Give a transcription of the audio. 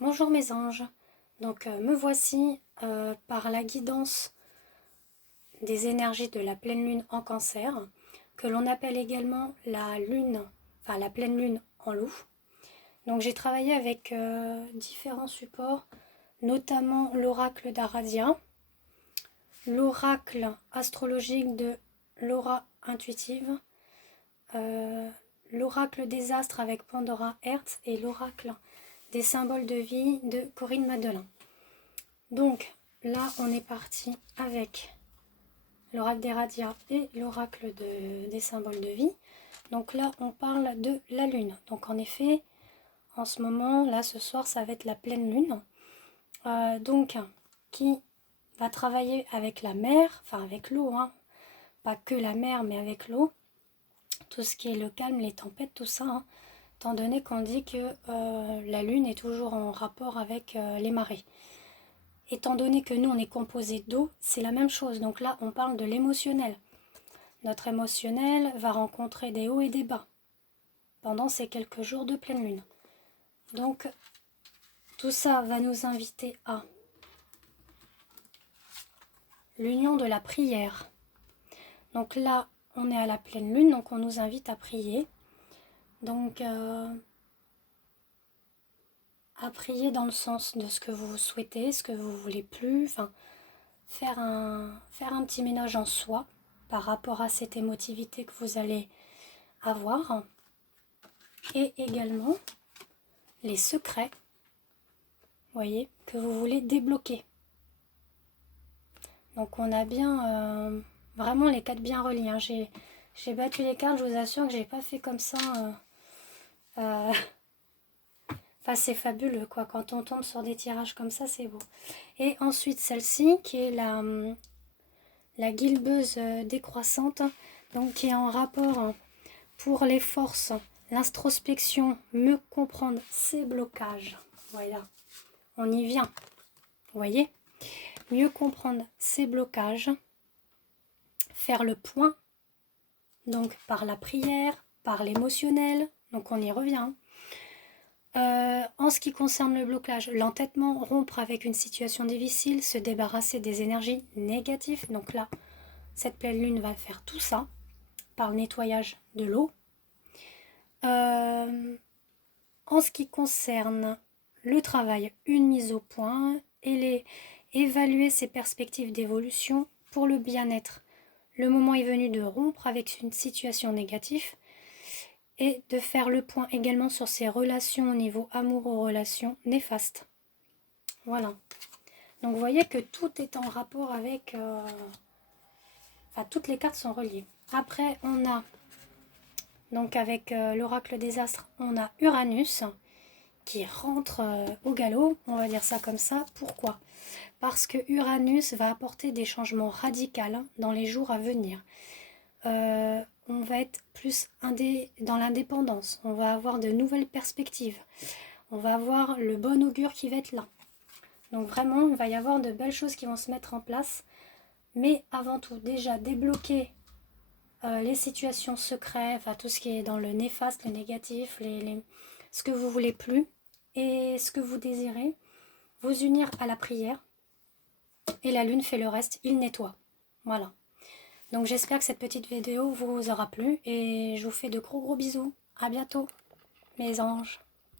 Bonjour mes anges, donc me voici par la guidance des énergies de la pleine lune en cancer, que l'on appelle également la lune, enfin la pleine lune en loup. Donc j'ai travaillé avec différents supports, notamment l'oracle d'Aradia, l'oracle astrologique de Laura Intuitive, l'oracle des astres avec Pandora Hertz et l'oracle des symboles de vie de Corinne Madelin. Donc là on est parti avec l'oracle des radias et l'oracle des symboles de vie. Donc là on parle de la lune. Donc en effet en ce moment là ce soir ça va être la pleine lune. Donc qui va travailler avec la mer, enfin avec l'eau, hein. Pas que la mer mais avec l'eau. Tout ce qui est le calme, les tempêtes, tout ça, hein. Étant donné qu'on dit que la lune est toujours en rapport avec les marées. Étant donné que nous on est composé d'eau, c'est la même chose. Donc là on parle de l'émotionnel. Notre émotionnel va rencontrer des hauts et des bas pendant ces quelques jours de pleine lune. Donc tout ça va nous inviter à l'union de la prière. Donc là on est à la pleine lune, donc on nous invite à prier. Donc à prier dans le sens de ce que vous souhaitez, ce que vous voulez plus, enfin faire un petit ménage en soi par rapport à cette émotivité que vous allez avoir, et également les secrets, voyez, que vous voulez débloquer. Donc on a bien vraiment les cartes bien reliées, hein. J'ai battu les cartes, je vous assure que j'ai pas fait comme ça. Enfin, c'est fabuleux quoi, quand on tombe sur des tirages comme ça, c'est beau. Et ensuite celle-ci qui est la guilbeuse décroissante, donc qui est en rapport pour les forces, l'introspection, mieux comprendre ses blocages. Voilà, on y vient, vous voyez, mieux comprendre ses blocages, faire le point, donc par la prière, par l'émotionnel, donc on y revient. En ce qui concerne le blocage, l'entêtement, rompre avec une situation difficile, se débarrasser des énergies négatives. Donc là, cette pleine lune va faire tout ça par le nettoyage de l'eau. En ce qui concerne le travail, une mise au point et évaluer ses perspectives d'évolution pour le bien-être. Le moment est venu de rompre avec une situation négative et de faire le point également sur ses relations au niveau amoureux, relations néfastes. Voilà. Donc vous voyez que tout est en rapport avec... Enfin, toutes les cartes sont reliées. Après, on a, donc avec l'oracle des astres, on a Uranus qui rentre au galop, on va dire ça comme ça. Pourquoi ? Parce que Uranus va apporter des changements radicaux dans les jours à venir. On va être plus dans l'indépendance, on va avoir de nouvelles perspectives, on va avoir le bon augure qui va être là. Donc vraiment, il va y avoir de belles choses qui vont se mettre en place. Mais avant tout, déjà débloquer les situations secrètes, enfin tout ce qui est dans le néfaste, le négatif, ce que vous voulez plus et ce que vous désirez, vous unir à la prière. Et la lune fait le reste, il nettoie. Voilà. Donc j'espère que cette petite vidéo vous aura plu et je vous fais de gros bisous. À bientôt mes anges.